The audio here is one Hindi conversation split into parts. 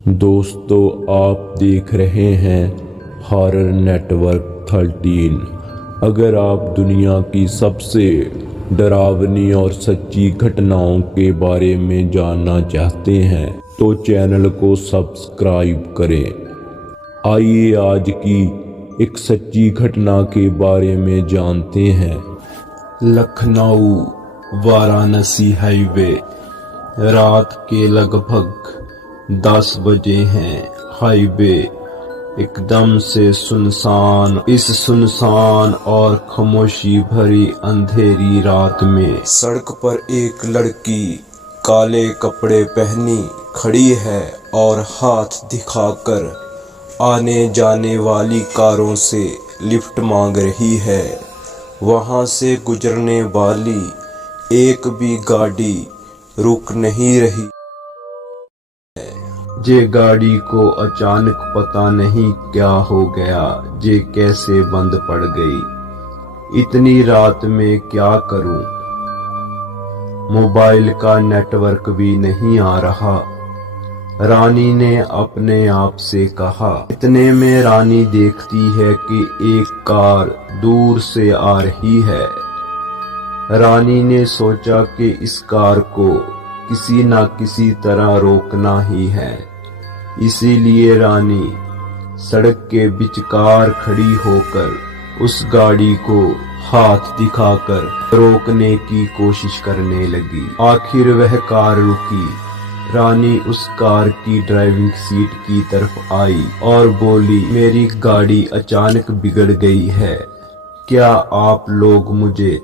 दोस्तों, आप देख रहे हैं हॉरर नेटवर्क 13। अगर आप दुनिया की सबसे डरावनी और सच्ची घटनाओं के बारे में जानना चाहते हैं तो चैनल को सब्सक्राइब करें। आइए आज की एक सच्ची घटना के बारे में जानते हैं। लखनऊ वाराणसी हाईवे, रात के लगभग 10 बजे हैं। हाईवे एकदम से सुनसान। इस सुनसान और खामोशी भरी अंधेरी रात में सड़क पर एक लड़की काले कपड़े पहनी खड़ी है और हाथ दिखाकर आने जाने वाली कारों से लिफ्ट मांग रही है। वहां से गुजरने वाली एक भी गाड़ी रुक नहीं रही। जे गाड़ी को अचानक पता नहीं क्या हो गया, जे कैसे बंद पड़ गई। इतनी रात में क्या करूं? मोबाइल का नेटवर्क भी नहीं आ रहा। रानी ने अपने आप से कहा। इतने में रानी देखती है कि एक कार दूर से आ रही है। रानी ने सोचा कि इस कार को किसी न किसी तरह रोकना ही है। इसीलिए रानी सड़क के विचकार खड़ी होकर उस गाड़ी को हाथ दिखाकर रोकने की कोशिश करने लगी। आखिर वह कार रुकी। रानी उस कार की ड्राइविंग सीट की तरफ आई और बोली, मेरी गाड़ी अचानक बिगड़ गई है। क्या आप लोग मुझे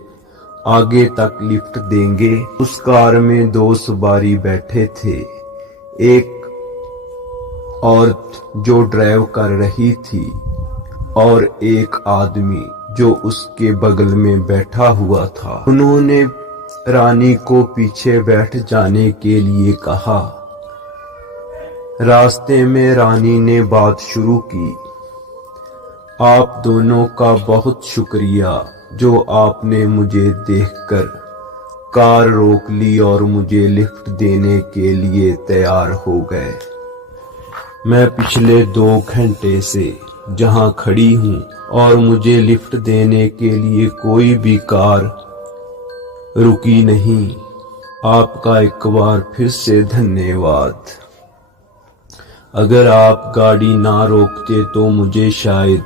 आगे तक लिफ्ट देंगे? उस कार में 2 सवारी बैठे थे। एक औरत जो ड्राइव कर रही थी और एक आदमी जो उसके बगल में बैठा हुआ था। उन्होंने रानी को पीछे बैठ जाने के लिए कहा। रास्ते में रानी ने बात शुरू की, आप दोनों का बहुत शुक्रिया जो आपने मुझे देखकर कार रोक ली और मुझे लिफ्ट देने के लिए तैयार हो गए। मैं पिछले 2 घंटे से जहां खड़ी हूं और मुझे लिफ्ट देने के लिए कोई भी कार रुकी नहीं। आपका एक बार फिर से धन्यवाद। अगर आप गाड़ी ना रोकते तो मुझे शायद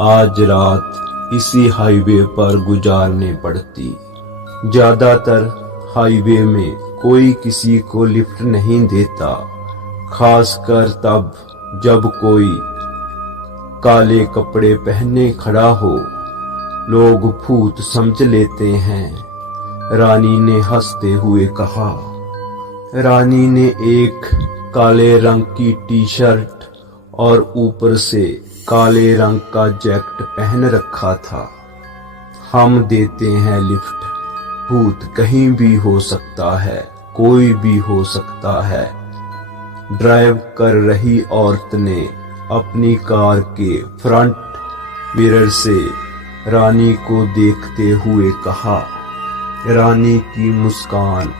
आज रात इसी हाईवे पर गुजारनी पड़ती। ज्यादातर हाईवे में कोई किसी को लिफ्ट नहीं देता, खासकर तब जब कोई काले कपड़े पहने खड़ा हो। लोग भूत समझ लेते हैं। रानी ने हंसते हुए कहा। रानी ने एक काले रंग की टी-शर्ट और ऊपर से काले रंग का जैकेट पहन रखा था। हम देते हैं लिफ्ट। भूत कहीं भी हो सकता है, कोई भी हो सकता है। ड्राइव कर रही औरत ने अपनी कार के फ्रंट मिरर से रानी को देखते हुए कहा। रानी की मुस्कान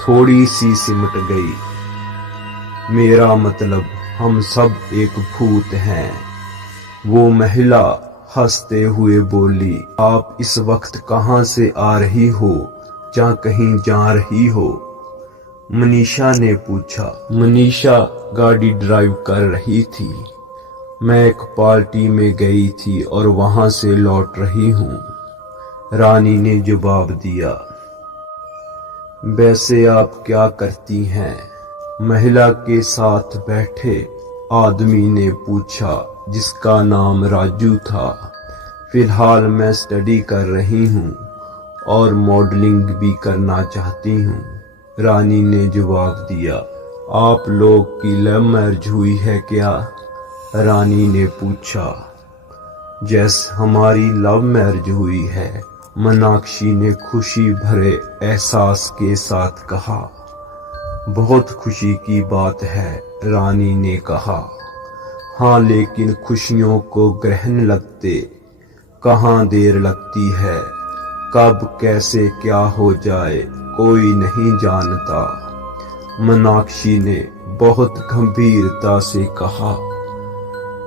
थोड़ी सी सिमट गई। मेरा मतलब हम सब एक भूत हैं। वो महिला हंसते हुए बोली, आप इस वक्त कहां से आ रही हो? क्या कहीं जा रही हो? मनीषा ने पूछा। मनीषा गाड़ी ड्राइव कर रही थी। मैं एक पार्टी में गई थी और वहां से लौट रही हूँ, रानी ने जवाब दिया। वैसे आप क्या करती हैं? महिला के साथ बैठे आदमी ने पूछा, जिसका नाम राजू था। फिलहाल मैं स्टडी कर रही हूँ और मॉडलिंग भी करना चाहती हूँ, रानी ने जवाब दिया। आप लोग की लव मैरिज हुई है क्या? रानी ने पूछा। जैसे हमारी लव मैरिज हुई है, मीनाक्षी ने खुशी भरे एहसास के साथ कहा। बहुत खुशी की बात है, रानी ने कहा। हाँ, लेकिन खुशियों को ग्रहण लगते कहाँ देर लगती है। कब कैसे क्या हो जाए कोई नहीं जानता। मीनाक्षी ने बहुत गंभीरता से कहा।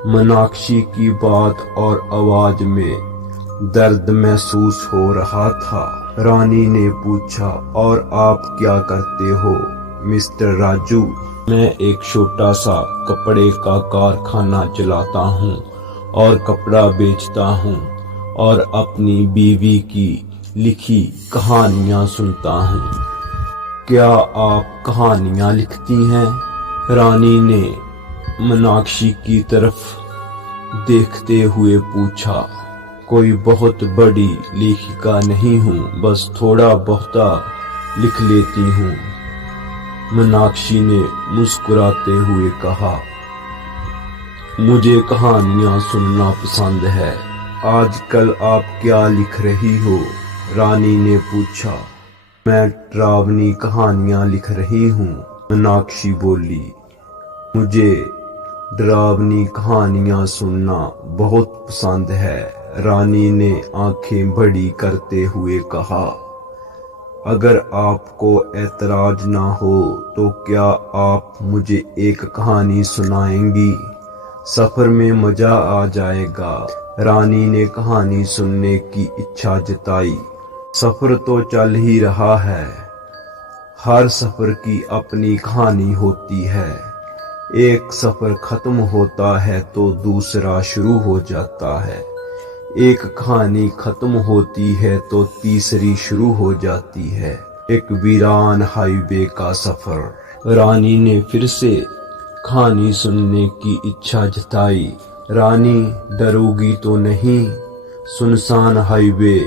मीनाक्षी की बात और आवाज में दर्द महसूस हो रहा था। रानी ने पूछा, और आप क्या करते हो मिस्टर राजू? मैं एक छोटा सा कपड़े का कारखाना चलाता हूँ और कपड़ा बेचता हूँ और अपनी बीवी की लिखी कहानियाँ सुनता हूँ। क्या आप कहानियाँ लिखती हैं? रानी ने मीनाक्षी की तरफ देखते हुए पूछा। कोई बहुत बड़ी लेखिका नहीं हूँ, बस थोड़ा बहुता लिख लेती हूँ, मीनाक्षी ने मुस्कुराते हुए कहा। मुझे कहानियाँ सुनना पसंद है। आजकल आप क्या लिख रही हो? रानी ने पूछा। मैं डरावनी कहानियाँ लिख रही हूँ, मीनाक्षी बोली। मुझे डरावनी कहानियाँ सुनना बहुत पसंद है, रानी ने आंखें बड़ी करते हुए कहा। अगर आपको ऐतराज ना हो तो क्या आप मुझे एक कहानी सुनाएंगी? सफर में मजा आ जाएगा। रानी ने कहानी सुनने की इच्छा जताई। सफर तो चल ही रहा है। हर सफर की अपनी कहानी होती है। एक सफर खत्म होता है तो दूसरा शुरू हो जाता है। एक कहानी खत्म होती है तो तीसरी शुरू हो जाती है। एक वीरान हाईवे का सफर। रानी ने फिर से कहानी सुनने की इच्छा जताई। रानी डरोगी तो नहीं? सुनसान हाईवे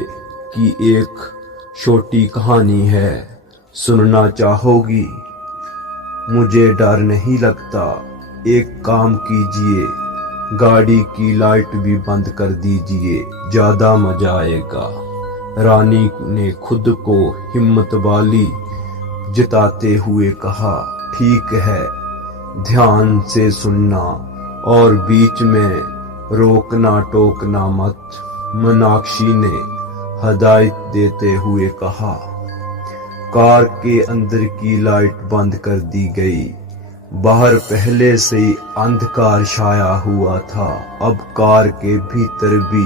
की एक छोटी कहानी है, सुनना चाहोगी? मुझे डर नहीं लगता। एक काम कीजिए, गाड़ी की लाइट भी बंद कर दीजिए, ज्यादा मजा आएगा। रानी ने खुद को हिम्मत वाली जताते हुए कहा। ठीक है, ध्यान से सुनना और बीच में रोकना टोकना मत, मीनाक्षी ने हदायत देते हुए कहा। कार के अंदर की लाइट बंद कर दी गई। बाहर पहले से ही अंधकार छाया हुआ था, अब कार के भीतर भी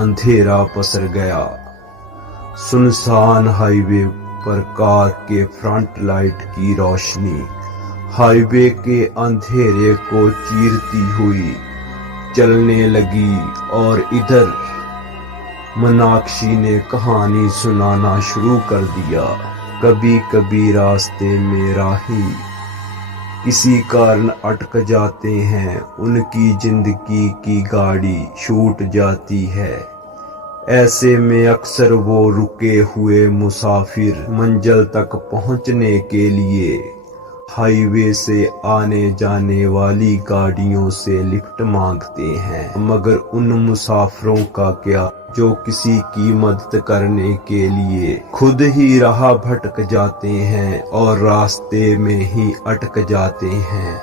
अंधेरा पसर गया। सुनसान हाईवे पर कार के फ्रंट लाइट की रोशनी हाईवे के अंधेरे को चीरती हुई चलने लगी और इधर मीनाक्षी ने कहानी सुनाना शुरू कर दिया। कभी कभी रास्ते में राही किसी कारण अटक जाते हैं, उनकी जिंदगी की गाड़ी छूट जाती है। ऐसे में अक्सर वो रुके हुए मुसाफिर मंजिल तक पहुंचने के लिए हाईवे से आने जाने वाली गाड़ियों से लिफ्ट मांगते हैं। मगर उन मुसाफिरों का क्या जो किसी की मदद करने के लिए खुद ही राह भटक जाते हैं और रास्ते में ही अटक जाते हैं।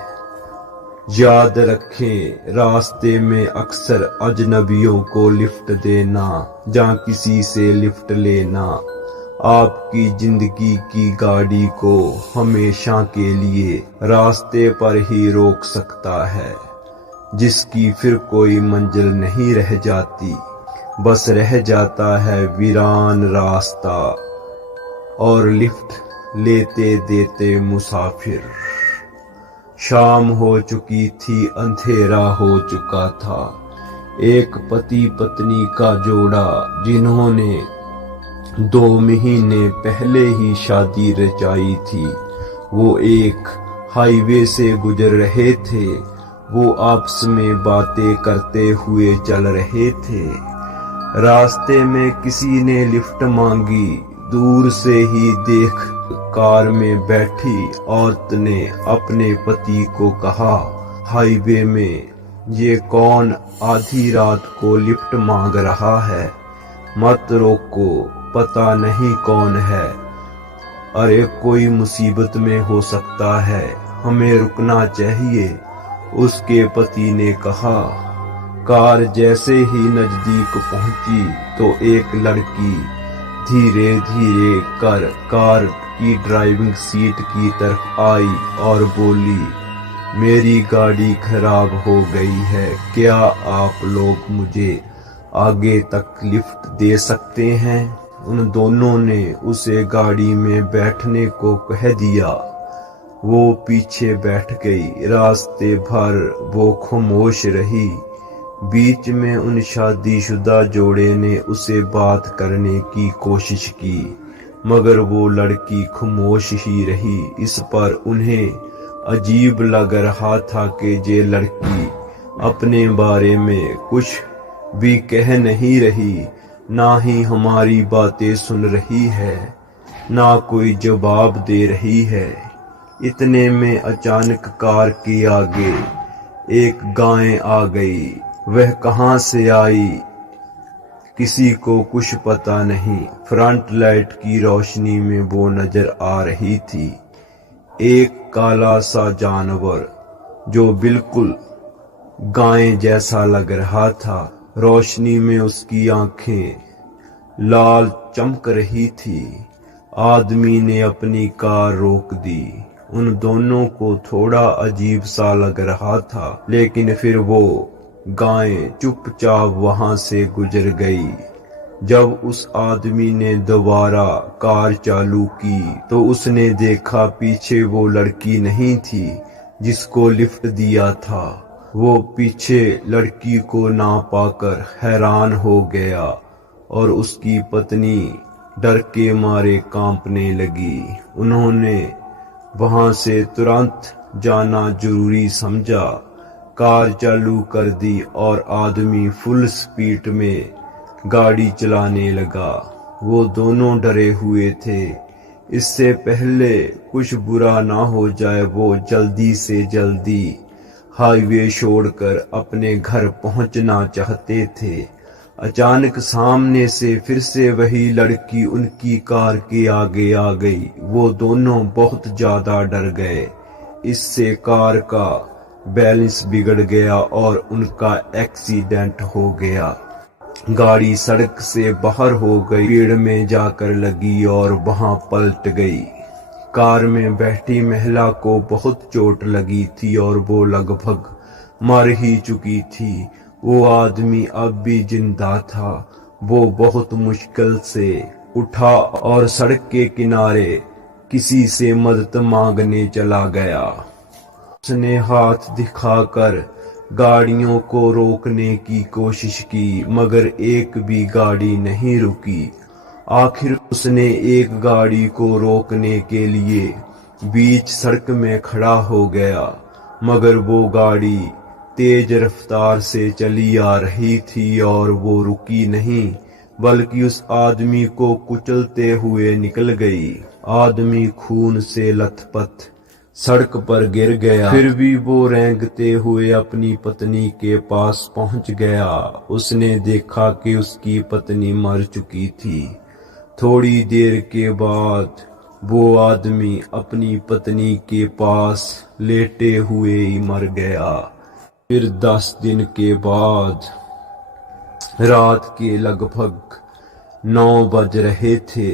याद रखें, रास्ते में अक्सर अजनबियों को लिफ्ट देना या किसी से लिफ्ट लेना आपकी जिंदगी की गाड़ी को हमेशा के लिए रास्ते पर ही रोक सकता है, जिसकी फिर कोई मंजिल नहीं रह जाती, बस रह जाता है वीरान रास्ता और लिफ्ट लेते देते मुसाफिर। शाम हो चुकी थी, अंधेरा हो चुका था। एक पति पत्नी का जोड़ा जिन्होंने 2 महीने पहले ही शादी रचाई थी, वो एक हाईवे से गुजर रहे थे। वो आपस में बातें करते हुए चल रहे थे। रास्ते में किसी ने लिफ्ट मांगी। दूर से ही देख कार में बैठी औरत ने अपने पति को कहा, हाईवे में ये कौन आधी रात को लिफ्ट मांग रहा है? मत रोको, पता नहीं कौन है। अरे कोई मुसीबत में हो सकता है, हमें रुकना चाहिए, उसके पति ने कहा। कार जैसे ही नजदीक पहुंची तो एक लड़की धीरे धीरे कर कार की ड्राइविंग सीट की तरफ आई और बोली, मेरी गाड़ी खराब हो गई है, क्या आप लोग मुझे आगे तक लिफ्ट दे सकते हैं? उन दोनों ने उसे गाड़ी में बैठने को कह दिया। वो पीछे बैठ गई। रास्ते भर वो खामोश रही। बीच में उन शादीशुदा जोड़े ने उसे बात करने की कोशिश की, मगर वो लड़की खामोश ही रही। इस पर उन्हें अजीब लग रहा था कि ये लड़की अपने बारे में कुछ भी कह नहीं रही, ना ही हमारी बातें सुन रही है, ना कोई जवाब दे रही है। इतने में अचानक कार के आगे एक गाय आ गई। वह कहां से आई किसी को कुछ पता नहीं। फ्रंट लाइट की रोशनी में वो नजर आ रही थी, एक काला सा जानवर जो बिल्कुल गाय जैसा लग रहा था। रोशनी में उसकी आंखें लाल चमक रही थी। आदमी ने अपनी कार रोक दी। उन दोनों को थोड़ा अजीब सा लग रहा था, लेकिन फिर वो गाय चुपचाप वहां से गुजर गई। जब उस आदमी ने दोबारा कार चालू की तो उसने देखा पीछे वो लड़की नहीं थी जिसको लिफ्ट दिया था। वो पीछे लड़की को ना पाकर हैरान हो गया और उसकी पत्नी डर के मारे कांपने लगी। उन्होंने वहां से तुरंत जाना जरूरी समझा। कार चालू कर दी और आदमी फुल स्पीड में गाड़ी चलाने लगा। वो दोनों डरे हुए थे। इससे पहले कुछ बुरा ना हो जाए वो जल्दी से जल्दी हाईवे छोड़कर अपने घर पहुंचना चाहते थे। अचानक सामने से फिर से वही लड़की उनकी कार के आगे आ गई। वो दोनों बहुत ज्यादा डर गए। इससे कार का बैलेंस बिगड़ गया और उनका एक्सीडेंट हो गया। गाड़ी सड़क से बाहर हो गई, पेड़ में जाकर लगी और वहां पलट गई। कार में बैठी महिला को बहुत चोट लगी थी और वो लगभग मर ही चुकी थी। वो आदमी अब भी जिंदा था। वो बहुत मुश्किल से उठा और सड़क के किनारे किसी से मदद मांगने चला गया। उसने हाथ दिखाकर गाड़ियों को रोकने की कोशिश की, मगर एक भी गाड़ी नहीं रुकी। आखिर उसने एक गाड़ी को रोकने के लिए बीच सड़क में खड़ा हो गया, मगर वो गाड़ी तेज रफ्तार से चली आ रही थी और वो रुकी नहीं, बल्कि उस आदमी को कुचलते हुए निकल गई। आदमी खून से लथपथ सड़क पर गिर गया। फिर भी वो रेंगते हुए अपनी पत्नी के पास पहुंच गया। उसने देखा कि उसकी पत्नी मर चुकी थी। थोड़ी देर के बाद वो आदमी अपनी पत्नी के पास लेटे हुए ही मर गया। फिर 10 दिन के बाद रात के लगभग 9 बज रहे थे।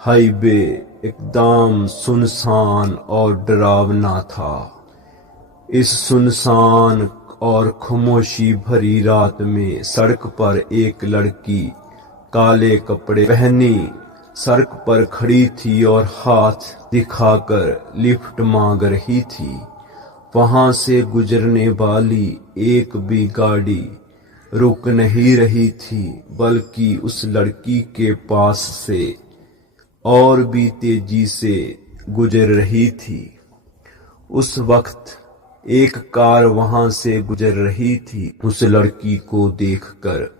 हाईवे एकदम सुनसान और डरावना था। इस सुनसान और खामोशी भरी रात में सड़क पर एक लड़की काले कपड़े पहनी सड़क पर खड़ी थी और हाथ दिखाकर लिफ्ट मांग रही थी। वहां से गुजरने वाली एक भी गाड़ी रुक नहीं रही थी, बल्कि उस लड़की के पास से और भी तेजी से गुजर रही थी। उस वक्त एक कार वहां से गुजर रही थी। उस लड़की को देखकर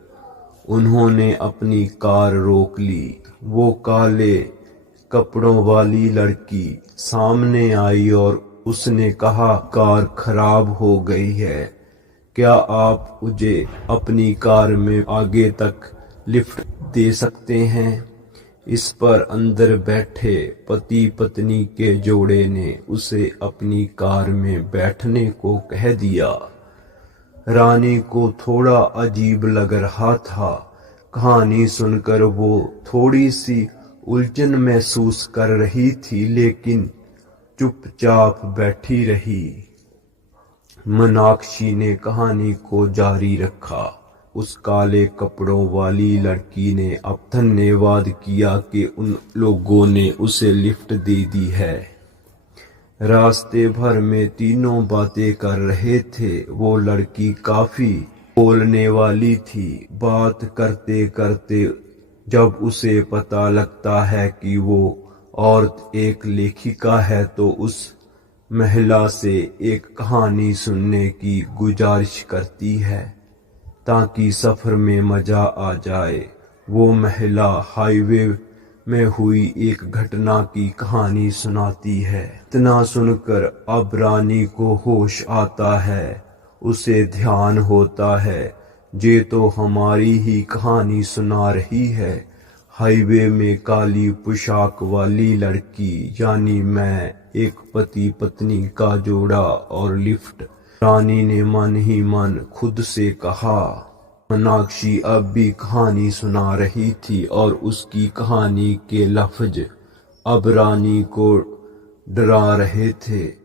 उन्होंने अपनी कार रोक ली। वो काले कपड़ों वाली लड़की सामने आई और उसने कहा, कार खराब हो गई है, क्या आप मुझे अपनी कार में आगे तक लिफ्ट दे सकते हैं? इस पर अंदर बैठे पति पत्नी के जोड़े ने उसे अपनी कार में बैठने को कह दिया। रानी को थोड़ा अजीब लग रहा था कहानी सुनकर वो थोड़ी सी उलझन महसूस कर रही थी, लेकिन चुपचाप बैठी रही। मीनाक्षी ने कहानी को जारी रखा। उस काले कपड़ों वाली लड़की ने अब धन्यवाद किया कि उन लोगों ने उसे लिफ्ट दे दी है। रास्ते भर में तीनों बातें कर रहे थे। वो लड़की काफी बोलने वाली थी। बात करते करते जब उसे पता लगता है कि वो औरत एक लेखिका है, तो उस महिला से एक कहानी सुनने की गुजारिश करती है ताकि सफर में मजा आ जाए। वो महिला हाईवे में हुई एक घटना की कहानी सुनाती है। इतना सुनकर अब रानी को होश आता है। उसे ध्यान होता है, ये तो हमारी ही कहानी सुना रही है। हाईवे में काली पोशाक वाली लड़की यानी मैं, एक पति पत्नी का जोड़ा और लिफ्ट। रानी ने मन ही मन खुद से कहा। मीनाक्षी अब भी कहानी सुना रही थी और उसकी कहानी के लफ्ज अब रानी को डरा रहे थे।